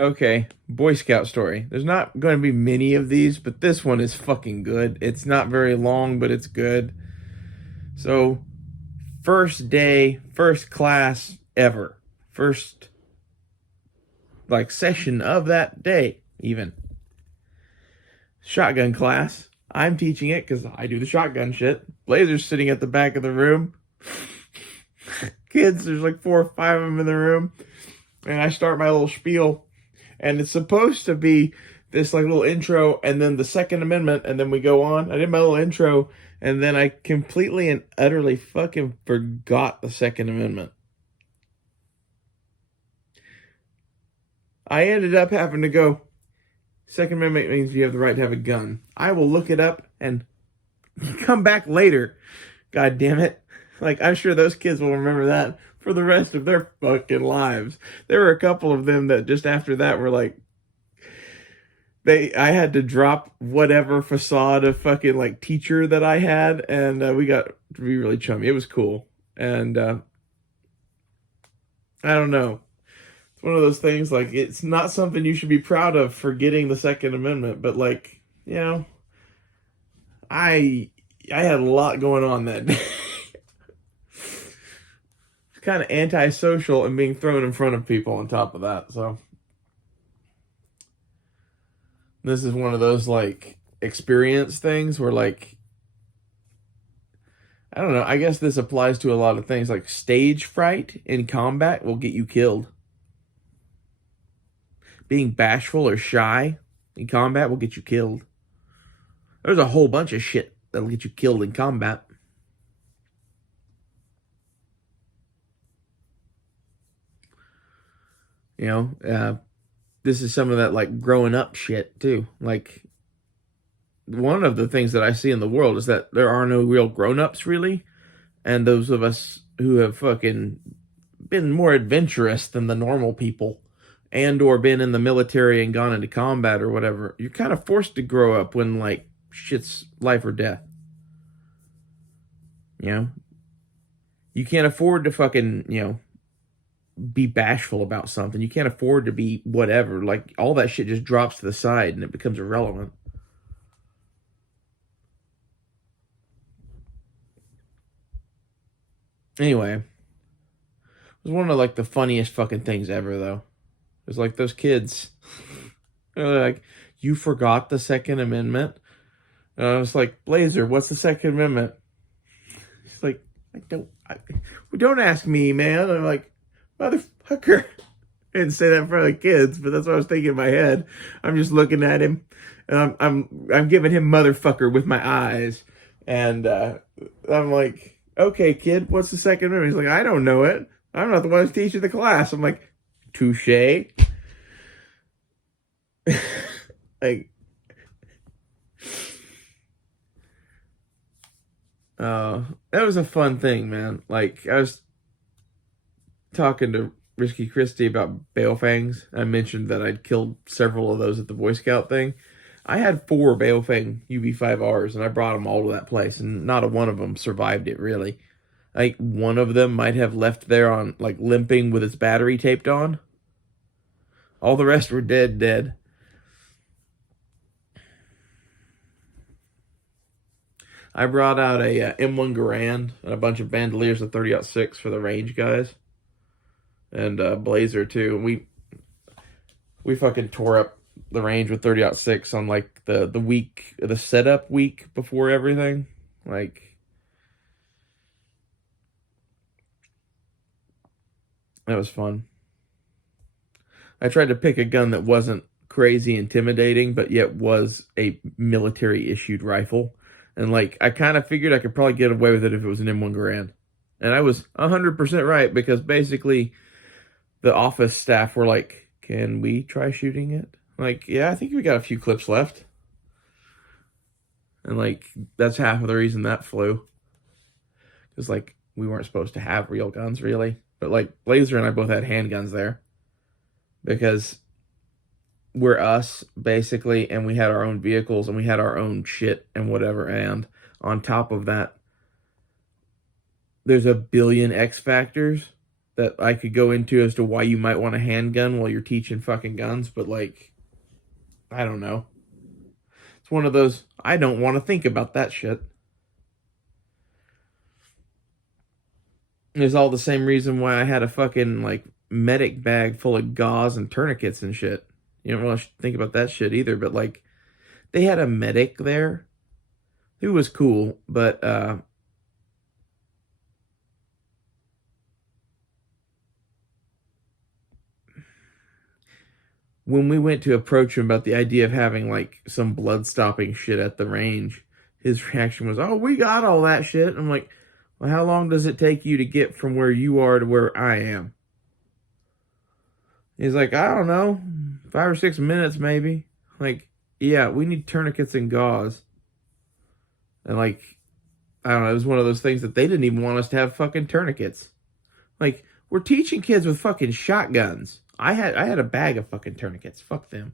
Okay, Boy Scout story. There's not going to be many of these, but this one is fucking good. It's not very long, but it's good. So, first day, first class ever. First, like, session of that day, even. Shotgun class. I'm teaching it because I do the shotgun shit. Blazer's sitting at the back of the room. Kids, there's like 4 or 5 of them in the room. And I start my little spiel. And it's supposed to be this like little intro and then the Second Amendment, and then we go on. I did my little intro, and then I completely and utterly fucking forgot the Second Amendment. I ended up having to go, Second Amendment means you have the right to have a gun. I will look it up and come back later. God damn it. Like, I'm sure those kids will remember that for the rest of their fucking lives. There were a couple of them that just after that were like, I had to drop whatever facade of fucking like teacher that I had, and we got to be really chummy. It was cool. And I don't know. It's one of those things, like, it's not something you should be proud of for getting the Second Amendment, but like, you know, I had a lot going on that day. It's kind of antisocial and being thrown in front of people on top of that. So this is one of those like experience things where, like, I don't know, I guess this applies to a lot of things. Like, stage fright in combat will get you killed. Being bashful or shy in combat will get you killed. There's a whole bunch of shit that'll get you killed in combat. You know, this is some of that like growing up shit too. Like, one of the things that I see in the world is that there are no real grown-ups really, and those of us who have fucking been more adventurous than the normal people, and or been in the military and gone into combat or whatever, you're kind of forced to grow up when like shit's life or death. You know, you can't afford to fucking, you know, be bashful about something. You can't afford to be whatever. Like, all that shit just drops to the side and it becomes irrelevant. Anyway, it was one of like the funniest fucking things ever though. It was like those kids, they're like, you forgot the Second Amendment? And I was like, Blazer, what's the Second Amendment? He's like, don't ask me, man. I'm like, motherfucker. I didn't say that in front of the kids, but that's what I was thinking in my head. I'm just looking at him, and I'm giving him motherfucker with my eyes, and I'm like, okay, kid, what's the Second Amendment? He's like, I don't know it. I'm not the one who's teaching the class. I'm like, touche. Like, that was a fun thing, man. Like, I was talking to Risky Christie about Baelfangs. I mentioned that I'd killed several of those at the Boy Scout thing. I had 4 Baelfang UB5Rs, and I brought them all to that place, and not a one of them survived it, really. Like, one of them might have left there on, like, limping with its battery taped on. All the rest were dead. I brought out a M1 Garand and a bunch of bandoliers of 30-06 for the range guys. And Blazer, too. We fucking tore up the range with 30-06 on, like, the week, the setup week before everything. Like, that was fun. I tried to pick a gun that wasn't crazy intimidating, but yet was a military-issued rifle. And, like, I kind of figured I could probably get away with it if it was an M1 Garand. And I was 100% right, because basically the office staff were like, can we try shooting it? Like, yeah, I think we got a few clips left. And, like, that's half of the reason that flew. Because, like, we weren't supposed to have real guns, really. But, like, Blazer and I both had handguns there. Because we're us, basically, and we had our own vehicles, and we had our own shit and whatever. And on top of that, there's a billion X factors that I could go into as to why you might want a handgun while you're teaching fucking guns, but like, I don't know. It's one of those, I don't want to think about that shit. It's all the same reason why I had a fucking like medic bag full of gauze and tourniquets and shit. You don't really think about that shit either, but like they had a medic there who was cool, but when we went to approach him about the idea of having like some blood stopping shit at the range, his reaction was, "Oh, we got all that shit." I'm like, "Well, how long does it take you to get from where you are to where I am?" He's like, "I don't know, 5 or 6 minutes maybe." Like, yeah, we need tourniquets and gauze. And like, I don't know, it was one of those things that they didn't even want us to have fucking tourniquets. Like, we're teaching kids with fucking shotguns. I had a bag of fucking tourniquets. Fuck them.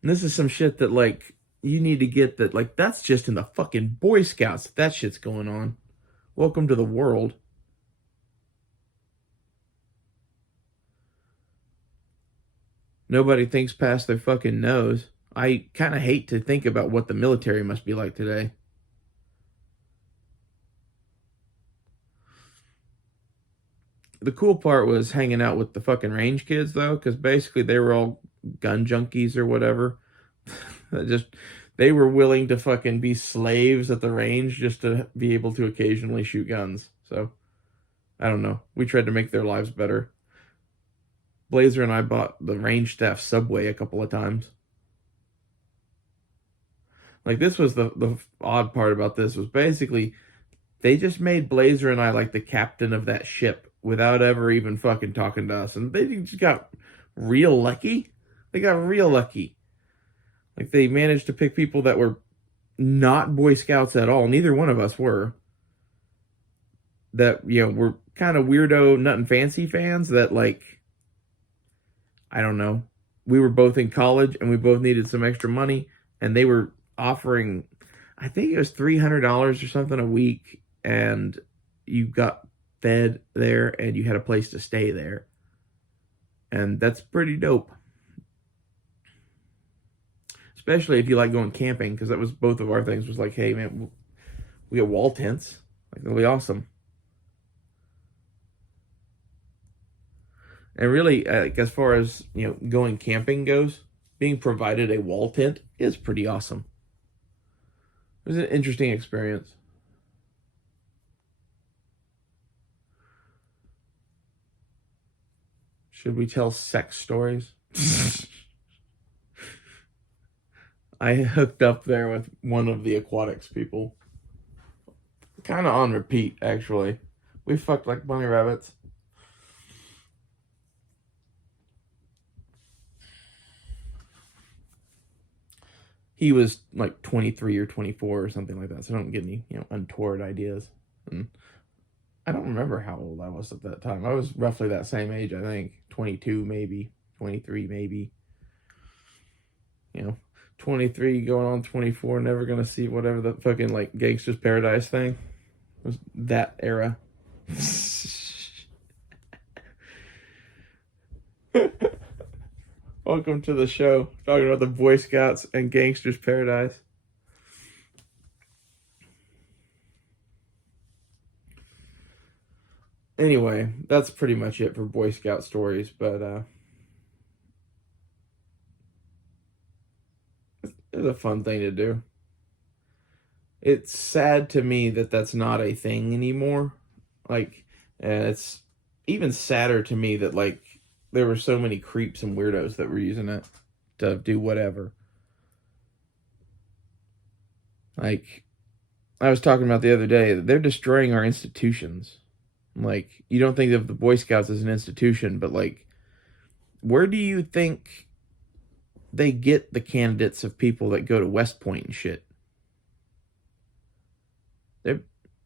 And this is some shit that like you need to get that like that's just in the fucking Boy Scouts that shit's going on. Welcome to the world. Nobody thinks past their fucking nose. I kind of hate to think about what the military must be like today. The cool part was hanging out with the fucking range kids though, because basically they were all gun junkies or whatever. Just they were willing to fucking be slaves at the range just to be able to occasionally shoot guns. So I don't know. We tried to make their lives better. Blazer and I bought the range staff Subway a couple of times. Like this was the odd part about this was basically they just made Blazer and I like the captain of that ship without ever even fucking talking to us, and they just got real lucky. They got real lucky. Like they managed to pick people that were not Boy Scouts at all. Neither one of us were. That were kind of weirdo nut and fancy fans that like I don't know. We were both in college and we both needed some extra money, and they were offering, I think it was $300 or something a week, and you got fed there and you had a place to stay there, and that's pretty dope. Especially if you like going camping, because that was both of our things. Was like, hey man, we got wall tents, like that'll be awesome. And really, like, as far as going camping goes, being provided a wall tent is pretty awesome. It was an interesting experience. Should we tell sex stories? I hooked up there with one of the aquatics people. Kind of on repeat, actually. We fucked like bunny rabbits. He was like 23 or 24 or something like that, so I don't get any, untoward ideas. And I don't remember how old I was at that time. I was roughly that same age, I think. 22 maybe, 23 maybe. 23 going on 24, never gonna see whatever the fucking like Gangster's Paradise thing. It was that era. Welcome to the show. Talking about the Boy Scouts and Gangster's Paradise. Anyway, that's pretty much it for Boy Scout stories, but it's a fun thing to do. It's sad to me that that's not a thing anymore. Like, and it's even sadder to me that like there were so many creeps and weirdos that were using it to do whatever. Like I was talking about the other day, they're destroying our institutions. Like you don't think of the Boy Scouts as an institution, but like where do you think they get the candidates of people that go to West Point and shit?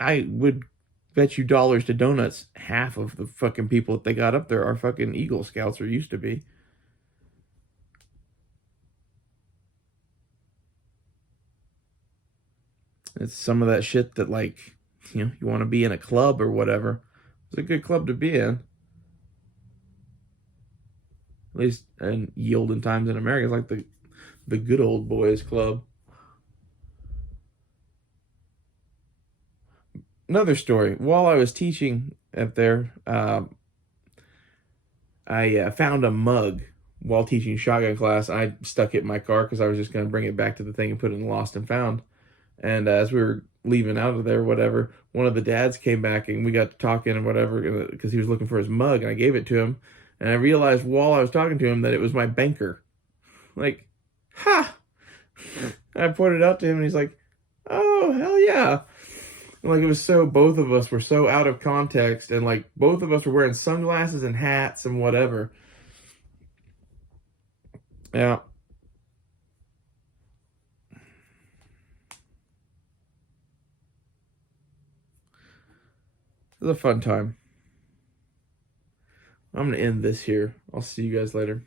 I would bet you dollars to donuts half of the fucking people that they got up there are fucking Eagle Scouts or used to be. It's some of that shit that like you want to be in a club or whatever. It's a good club to be in. At least in ye olden times in America, it's like the good old boys club. Another story. While I was teaching up there, I found a mug while teaching shotgun class. I stuck it in my car because I was just going to bring it back to the thing and put it in lost and found. And as we were leaving out of there, whatever, one of the dads came back and we got to talking and whatever because he was looking for his mug, and I gave it to him. And I realized while I was talking to him that it was my banker. Like, ha! I pointed out to him and he's like, oh, hell yeah. And like, it was so, both of us were so out of context, and like both of us were wearing sunglasses and hats and whatever. Yeah. It was a fun time. I'm going to end this here. I'll see you guys later.